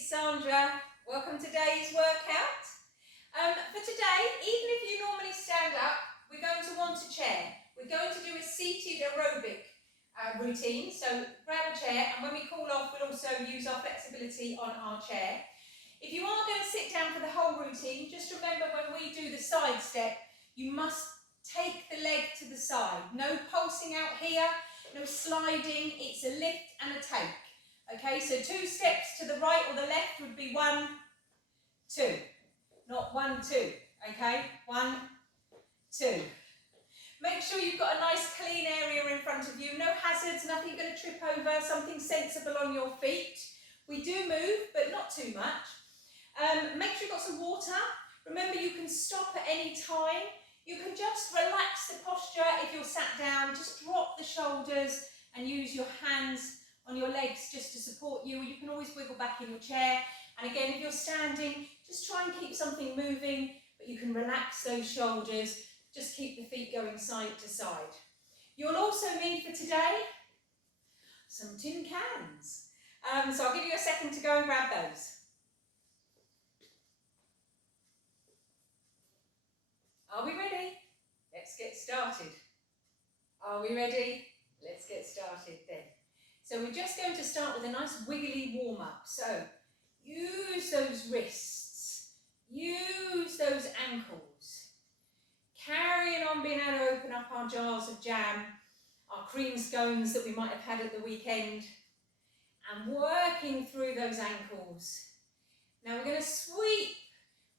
it's Sandra. Welcome to today's workout. For today, even if you normally stand up, we're going to want a chair. We're going to do a seated aerobic routine. So grab a chair, and when we call off, we'll also use our flexibility on our chair. If you are going to sit down for the whole routine, just remember when we do the side step, you must take the leg to the side. No pulsing out here, no sliding. It's a lift and a take. Okay, so 2 steps to the right or the left would be 1, 2. Not 1, 2. Okay, 1, 2. Make sure you've got a nice clean area in front of you. No hazards, nothing you're going to trip over, something sensible on your feet. We do move, but not too much. Make sure you've got some water. Remember, you can stop at any time. You can just relax the posture if you're sat down. Just drop the shoulders and use your hands on your legs just to support you. You can always wiggle back in your chair. And again, if you're standing, just try and keep something moving, but you can relax those shoulders. Just keep the feet going side to side. You'll also need for today some tin cans. So I'll give you a second to go and grab those. Are we ready? Let's get started. Are we ready? Let's get started then. So we're just going to start with a nice wiggly warm-up. So use those wrists, use those ankles, carrying on being able to open up our jars of jam, our cream scones that we might have had at the weekend, and working through those ankles. Now we're going to sweep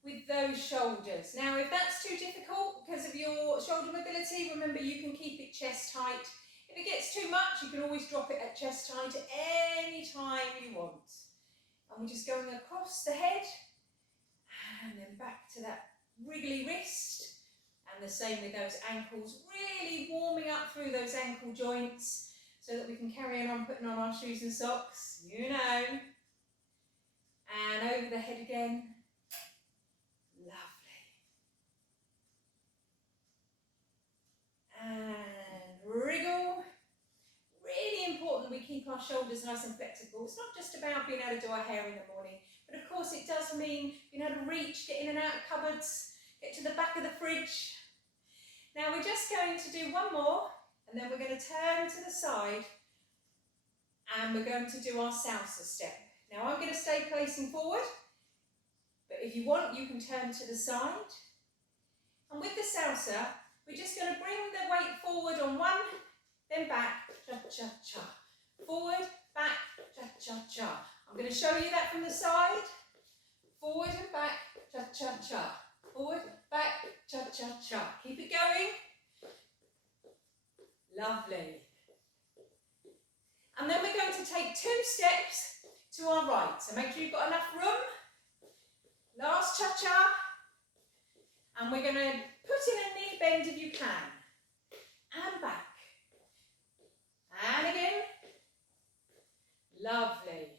with those shoulders. Now if that's too difficult because of your shoulder mobility, remember you can keep it chest height. If it gets too much, you can always drop it at chest height at any time you want. And we're just going across the head and then back to that wriggly wrist. And the same with those ankles, really warming up through those ankle joints so that we can carry on putting on our shoes and socks, you know. And over the head again. Lovely. And wriggle. Really important we keep our shoulders nice and flexible. It's not just about being able to do our hair in the morning, but of course it does mean being able to reach, get in and out of cupboards, get to the back of the fridge. Now we're just going to do one more, and then we're going to turn to the side, and we're going to do our salsa step. Now I'm going to stay facing forward, but if you want, you can turn to the side. And with the salsa, we're just going to bring the weight forward on one, then back, cha-cha-cha. Forward, back, cha-cha-cha. I'm going to show you that from the side. Forward and back, cha-cha-cha. Forward, back, cha-cha-cha. Keep it going. Lovely. And then we're going to take 2 steps to our right. So make sure you've got enough room. Last cha-cha. And we're going to put in a knee bend if you can. And back. And again. Lovely.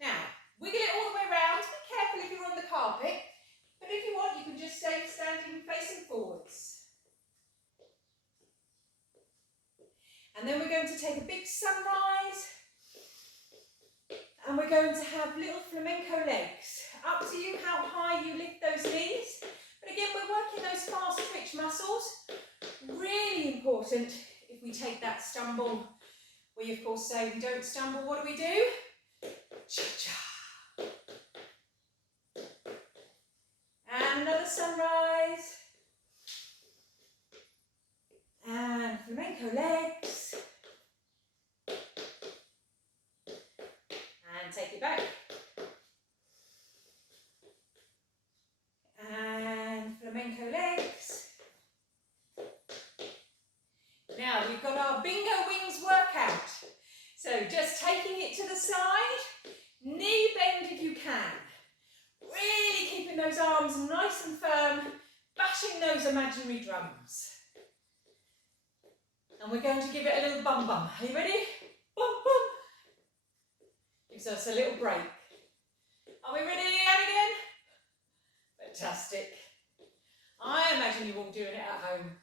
Now, wiggle it all the way around. Be careful if you're on the carpet. But if you want, you can just stay standing facing forwards. And then we're going to take a big sunrise. And we're going to have little flamenco legs. Up to you how high you lift those knees. But again, we're working those fast twitch muscles. Really important if we take that stumble. We of course say we don't stumble. What do? Cha-cha. And another sunrise. And flamenco legs. And take it back. And flamenco legs. Now we've got our bingo wings workout. So just taking it to the side, knee bend if you can. Really keeping those arms nice and firm, bashing those imaginary drums. And we're going to give it a little bum bum. Are you ready? Bum bum. Gives us a little break. Are we ready? And again? Fantastic. I imagine you're all doing it at home.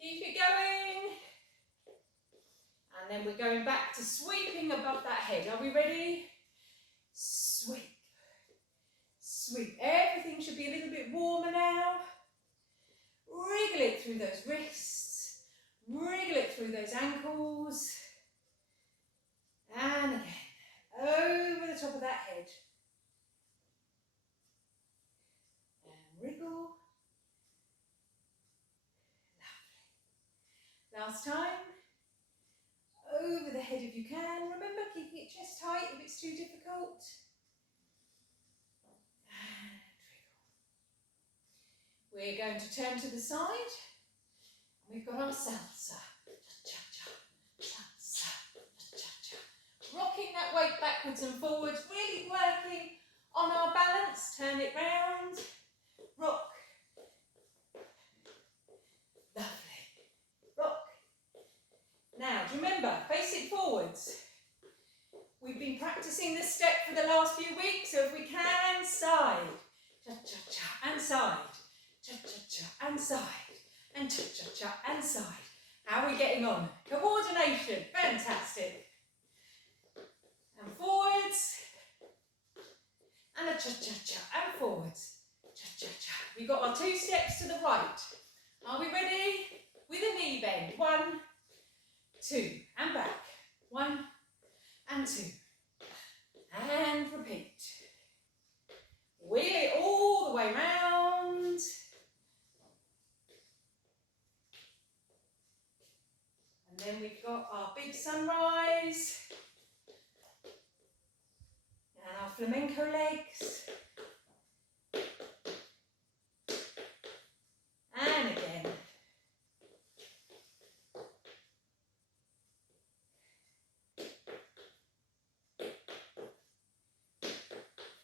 Keep it going. And then we're going back to sweeping above that head. Are we ready? Sweep. Everything should be a little bit warmer now. Wriggle it through those wrists. Wriggle it through those ankles. And again, over the top of that head. And wriggle. Lovely. Last time. Over the head if you can. Remember, keeping it chest height if it's too difficult. And wriggle. We're going to turn to the side. We've got our salsa. Salsa. Rocking that weight backwards and forwards, really working on our balance. Turn it round. Rock. Lovely. Rock. Now, do you remember, face it forwards. We've been practicing this step for the last few weeks, so if we can, side. Cha-cha-cha, and side. Cha-cha-cha, and side. And cha-cha-cha, and side. How are we getting on? Coordination, fantastic. And forwards. And a cha-cha-cha, and forwards. Cha-cha-cha. We've got our 2 steps to the right. Are we ready? With a knee bend. 1, 2, and back. 1, and 2. And repeat. Wheel it all the way round. And then we've got our big sunrise. And our flamenco legs. And again.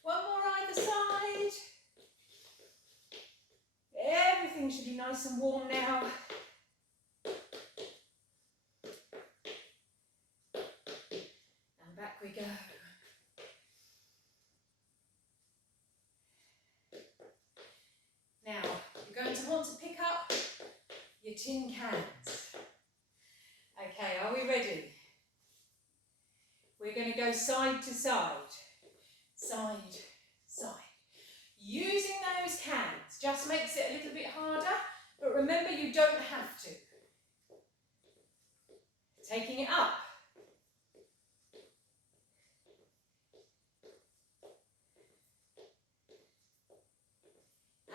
One more either side. Everything should be nice and warm now. And back we go. Now, you're going to want to pick up your tin cans. Okay, are we ready? We're going to go side to side. Side, side. Using those cans just makes it a little bit harder, but remember you don't have to. Taking it up.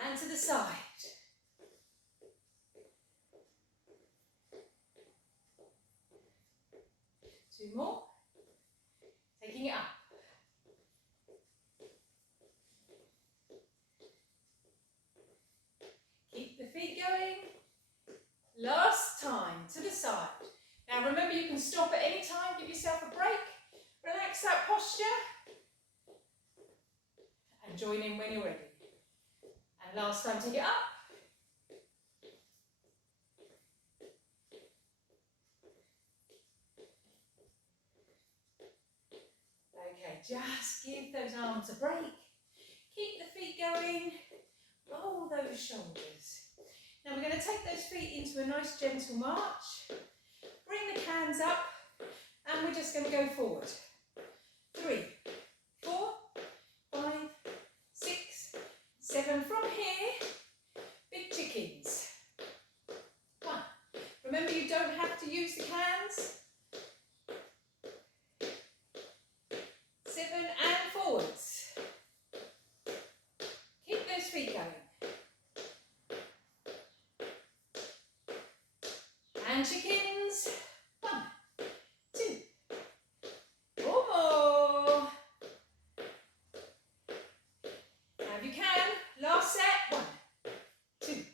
And to the side. Two more. Taking it up. Keep the feet going. Last time, to the side. Now remember, you can stop at any time, give yourself a break, relax that posture, and join in when you're ready. And last time, take it up. Okay, just give those arms a break. Keep the feet going. Roll those shoulders. Now we're going to take those feet into a nice gentle march. Bring the hands up and we're just going to go forward. 3, 4, 5, 6, 7. From here, big chickens. 1. Remember, you don't have to use the cans. 7 and forwards. Keep those feet going. And chickens. 1, 2. 4 more. Now if you can, last set. 1, 2.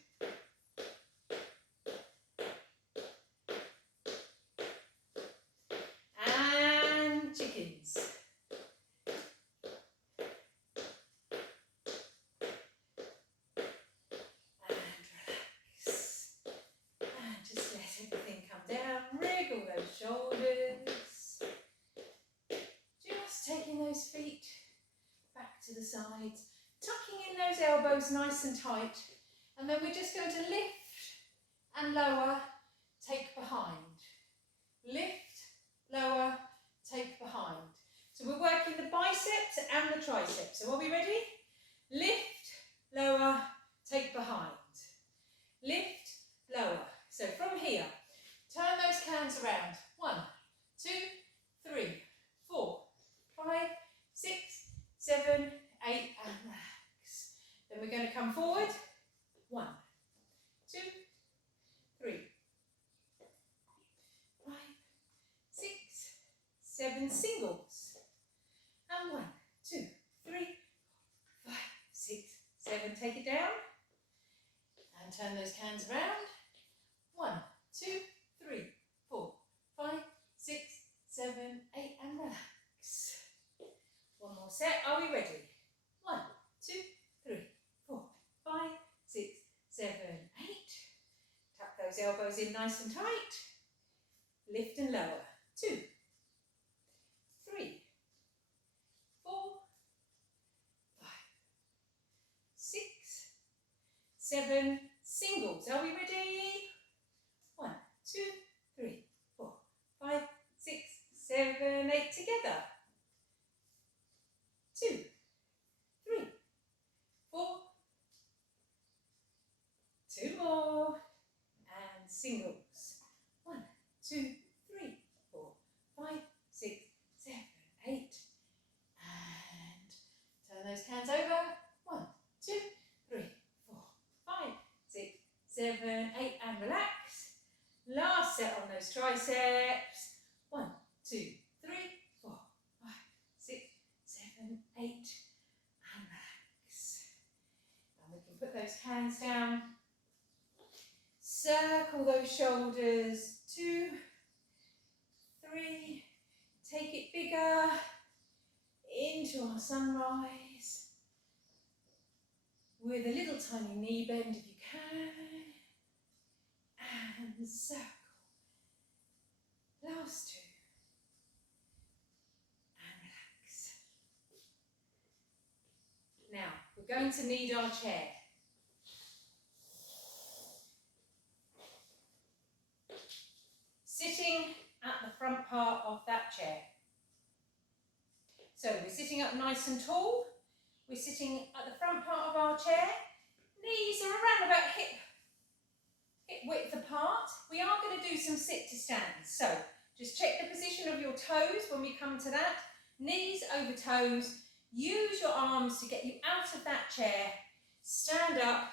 And chickens. Shoulders. Just taking those feet back to the sides, tucking in those elbows nice and tight, and then we're just going to lift and lower, take behind. Lift, lower, take behind. So we're working the biceps and the triceps. So are we ready? Lift lower, take behind. Lift, lower. So from here, turn those cans around. 1, 2, 3, 4, 5, 6, 7, 8, and relax. Then we're going to come forward. 1, 2, 3, 5, 6, 7 singles. And 1, 2, 3, 5, 6, 7. Take it down. And turn those cans around. 1, 2, 3, 4, 5, 6, 7, 8, and relax. One more set. Are we ready? 1, 2, 3, 4, 5, 6, 7, 8. Tap those elbows in nice and tight. Lift and lower. 2, 3, 4, 5, 6, 7 singles. Are we ready? 1, 2, 3, 4, 5, 6, 7, 8 together. 2, 3, 4, 2 more, and singles. 1, 2, 3, 4, 5, 6, 7, 8, and turn those hands over. 1, 2, 3, 4, 5, 6, 7, 8, and relax. Last set on those triceps. 1, 2, 3, 4, 5, 6, 7, 8, and relax. And we can put those hands down. Circle those shoulders. 2, 3. Take it bigger. Into our sunrise. With a little tiny knee bend if you can. And circle. Last 2. And relax. Now, we're going to need our chair. Sitting at the front part of that chair. So we're sitting up nice and tall. We're sitting at the front part of our chair. Knees are around about hip width apart. We are going to do some sit to stands. So just check the position of your toes when we come to that. Knees over toes. Use your arms to get you out of that chair. Stand up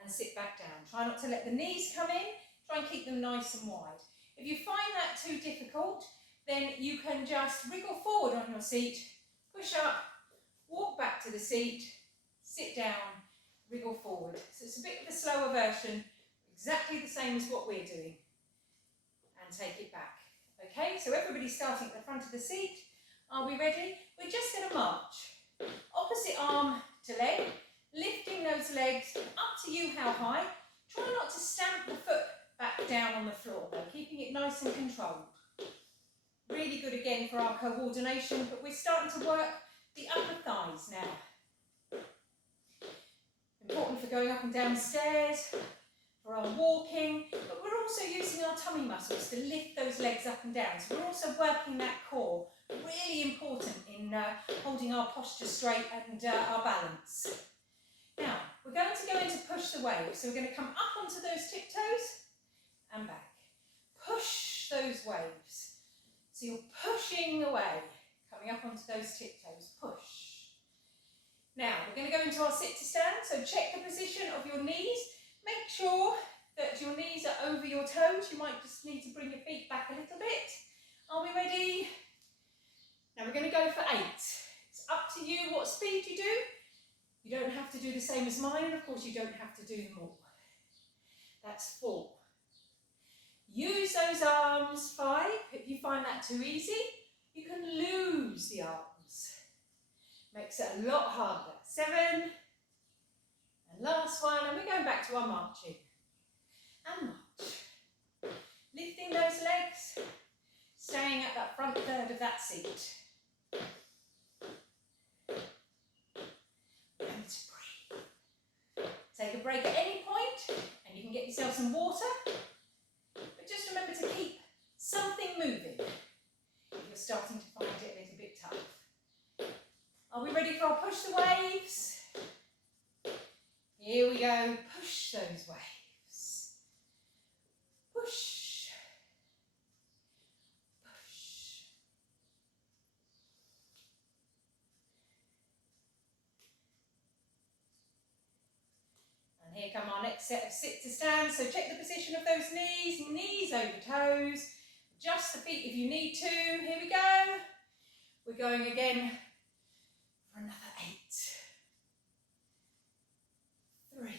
and sit back down. Try not to let the knees come in. Try and keep them nice and wide. If you find that too difficult, then you can just wriggle forward on your seat, push up, walk back to the seat, sit down, wriggle forward. So it's a bit of a slower version, exactly the same as what we're doing. And take it back. Okay, so everybody's starting at the front of the seat. Are we ready? We're just going to march. Opposite arm to leg, lifting those legs up to you how high. Try not to stamp the foot back down on the floor though, keeping it nice and controlled. Really good again for our coordination, but we're starting to work the upper thighs now. Important for going up and down stairs, for our walking, but we're also using our tummy muscles to lift those legs up and down. So we're also working that core. Really important in holding our posture straight and our balance. Now, we're going to go into push the wave. So we're going to come up onto those tiptoes and back. Push those waves. So you're pushing away, coming up onto those tiptoes. Push. Now, we're going to go into our sit to stand. So check the position of your knees. Make sure that your knees are over your toes. You might just need to bring your feet back a little bit. Are we ready? Now we're going to go for 8. It's up to you what speed you do. You don't have to do the same as mine, and of course you don't have to do them all. That's 4. Use those arms. 5. If you find that too easy, you can lose the arms. Makes it a lot harder. 7. And last one, and we're going back to our marching. And march. Lifting those legs, staying at that front third of that seat. And breathe. Take a break at any point, and you can get yourself some water. But just remember to keep something moving if you're starting to find it a little bit tough. Are we ready for our push the waves? our next set of sit to stand. So check the position of those knees, knees over toes. Adjust the feet if you need to. Here we go. We're going again for another 8. 3.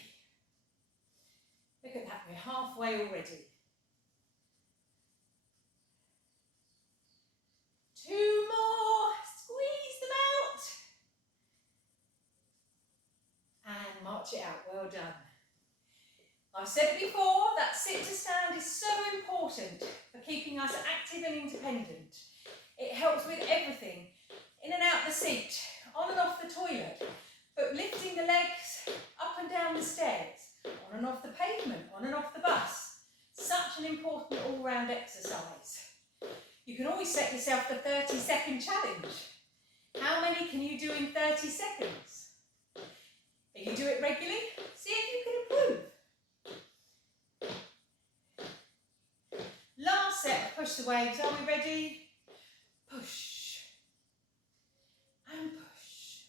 Look at that, we're halfway already. 2 more. Squeeze them out. And march it out. Well done. I've said it before, that sit to stand is so important for keeping us active and independent. It helps with everything. In and out the seat, on and off the toilet, but lifting the legs up and down the stairs, on and off the pavement, on and off the bus. Such an important all-round exercise. You can always set yourself the 30-second challenge. How many can you do in 30 seconds? If you do it regularly, see if you can improve. Last set, push the waves. Are we ready? Push and push.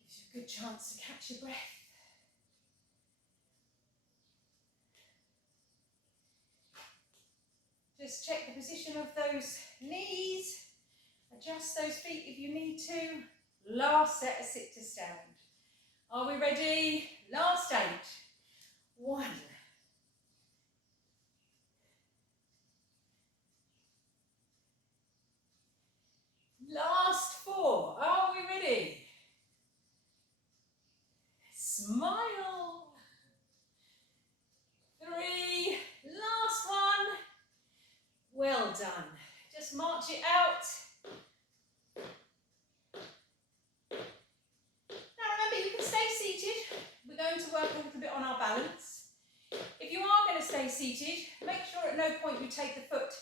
Gives you a good chance to catch your breath. Just check the position of those knees. Adjust those feet if you need to. Last set of sit to stand. Are we ready? Last 8. 1. Last 4. Are we ready? Smile. 3. Last 1. Well done. Just march it out. Now remember, you can stay seated. We're going to work a little bit on our balance. If you are going to stay seated, make sure at no point you take the foot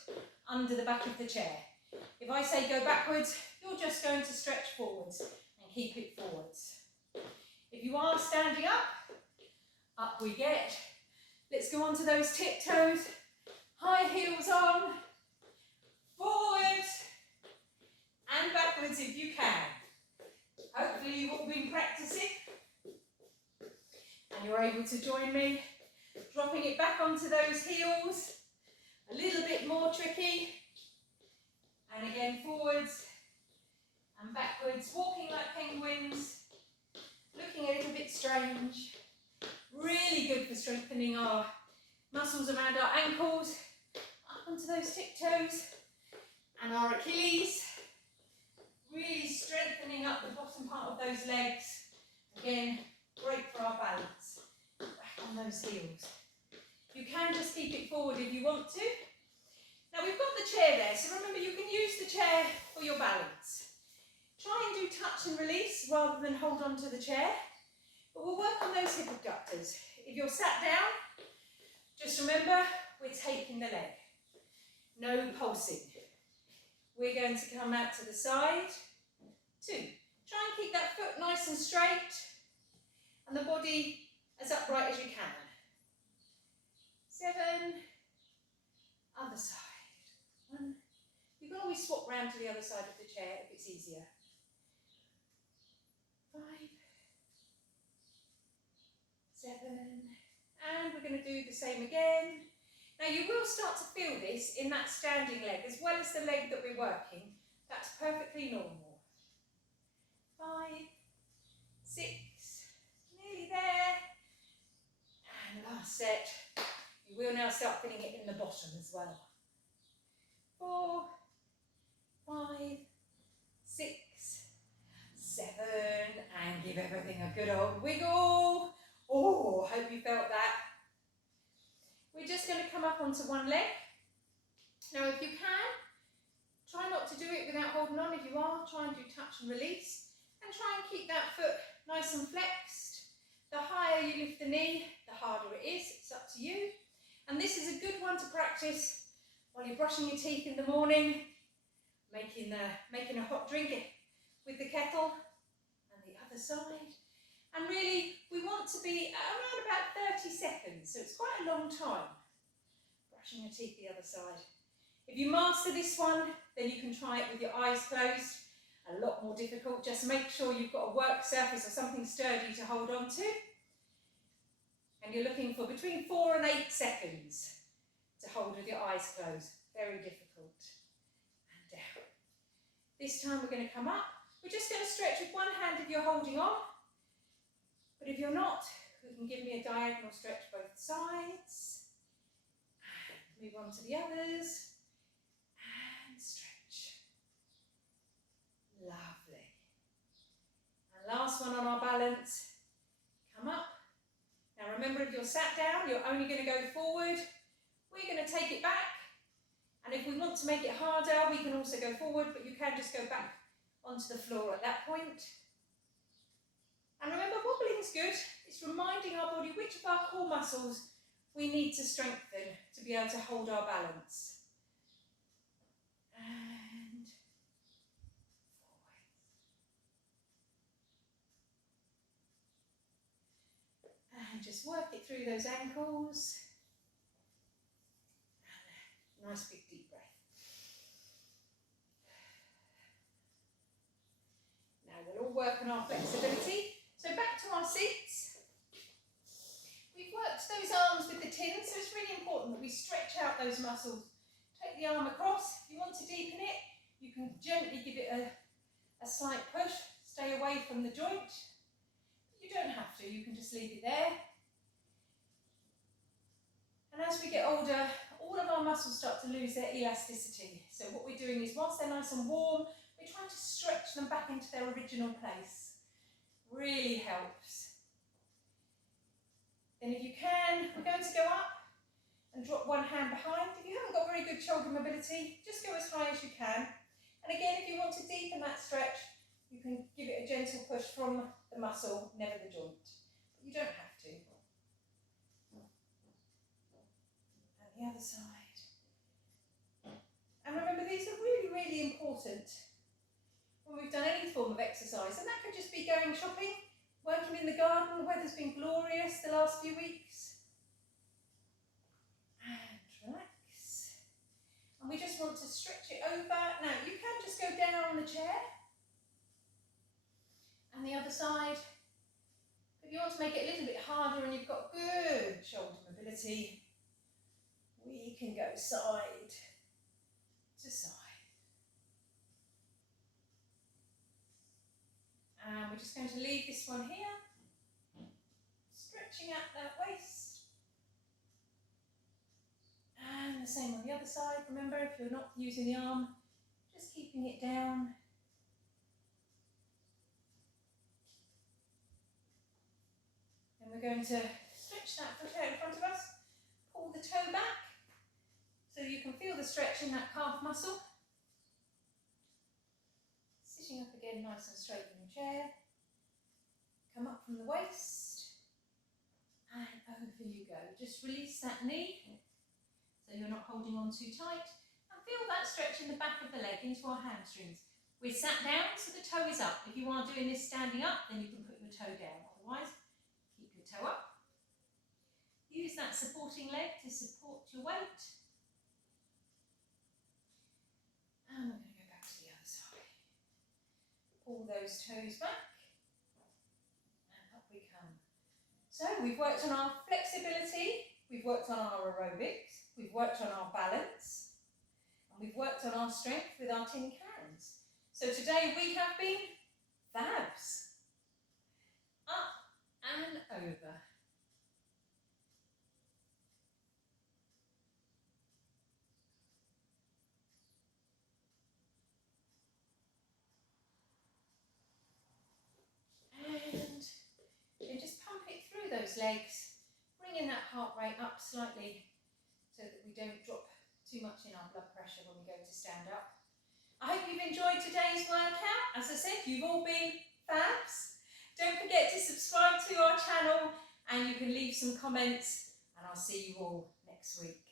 under the back of the chair. If I say go backwards, you're just going to stretch forwards and keep it forwards. If you are standing up we get. Let's go on to those tiptoes. High heels on. Forwards and backwards if you can. Hopefully you've all been practicing and you're able to join me. Dropping it back onto those heels. A little bit more tricky. And again, forwards and backwards, walking like penguins, looking a little bit strange. Really good for strengthening our muscles around our ankles, up onto those tiptoes, and our Achilles. Really strengthening up the bottom part of those legs. Again, great for our balance. Back on those heels. You can just keep it forward if you want to. Now we've got the chair there, so remember you can use the chair for your balance. Try and do touch and release rather than hold on to the chair, but we'll work on those hip abductors. If you're sat down, just remember we're taking the leg, no pulsing. We're going to come out to the side, 2. Try and keep that foot nice and straight and the body as upright as you can. 7, other side. 1. You can always swap round to the other side of the chair if it's easier. 5, 7, and we're going to do the same again. Now you will start to feel this in that standing leg as well as the leg that we're working. That's perfectly normal. 5, 6, nearly there. And last set. You will now start feeling it in the bottom as well. 4, 5, 6, 7, and give everything a good old wiggle. Oh, I hope you felt that. We're just going to come up onto one leg. Now if you can, try not to do it without holding on. If you are, try and do touch and release. And try and keep that foot nice and flexed. The higher you lift the knee, the harder it is. It's up to you. And this is a good one to practice while you're brushing your teeth in the morning, making a hot drink with the kettle, and the other side. And really, we want to be around about 30 seconds, so it's quite a long time. Brushing your teeth the other side. If you master this one, then you can try it with your eyes closed. A lot more difficult. Just make sure you've got a work surface or something sturdy to hold on to. And you're looking for between 4 and 8 seconds to hold with your eyes closed. Very difficult. And down. This time we're going to come up. We're just going to stretch with one hand if you're holding on. But if you're not, you can give me a diagonal stretch both sides. And move on to the others. And stretch. Lovely. And last one on our balance. Come up. Now remember, if you're sat down, you're only going to go forward. We're going to take it back. And if we want to make it harder, we can also go forward, but you can just go back onto the floor at that point. And remember, wobbling's good. It's reminding our body which of our core muscles we need to strengthen to be able to hold our balance. And forward. And just work it through those ankles. And a nice big deep breath. Now we'll all work on our flexibility. So back to our seats. We've worked those arms with the tin, so it's really important that we stretch out those muscles. Take the arm across. If you want to deepen it, you can gently give it a slight push. Stay away from the joint. But you don't have to, you can just leave it there. And as we get older, all of our muscles start to lose their elasticity. So what we're doing is, whilst they're nice and warm, we're trying to stretch them back into their original place. Really helps. Then if you can, we're going to go up and drop one hand behind. If you haven't got very good shoulder mobility, just go as high as you can. And again, if you want to deepen that stretch, you can give it a gentle push from the muscle, never the joint. But you don't have to. And the other side. And remember, these are really, really important when we've done any form of exercise. And that could just be going shopping, working in the garden. The weather's been glorious the last few weeks. And relax. And we just want to stretch it over. Now, you can just go down on the chair. And the other side. If you want to make it a little bit harder and you've got good shoulder mobility, we can go side to side. And we're just going to leave this one here, stretching out that waist. And the same on the other side. Remember, if you're not using the arm, just keeping it down. And we're going to stretch that foot out in front of us, pull the toe back, so you can feel the stretch in that calf muscle. Sitting up again nice and straight in your chair. Come up from the waist. And over you go. Just release that knee, so you're not holding on too tight. And feel that stretch in the back of the leg into our hamstrings. We're sat down, so the toe is up. If you are doing this standing up, then you can put your toe down. Otherwise, keep your toe up. Use that supporting leg to support your weight. And we're going to go back to the other side. Pull those toes back. And up we come. So we've worked on our flexibility, we've worked on our aerobics, we've worked on our balance, and we've worked on our strength with our tin cans. So today we have been FABS. Up and over. And just pump it through those legs, bringing that heart rate up slightly so that we don't drop too much in our blood pressure when we go to stand up. I hope you've enjoyed today's workout. As I said, you've all been FABs. Don't forget to subscribe to our channel and you can leave some comments, and I'll see you all next week.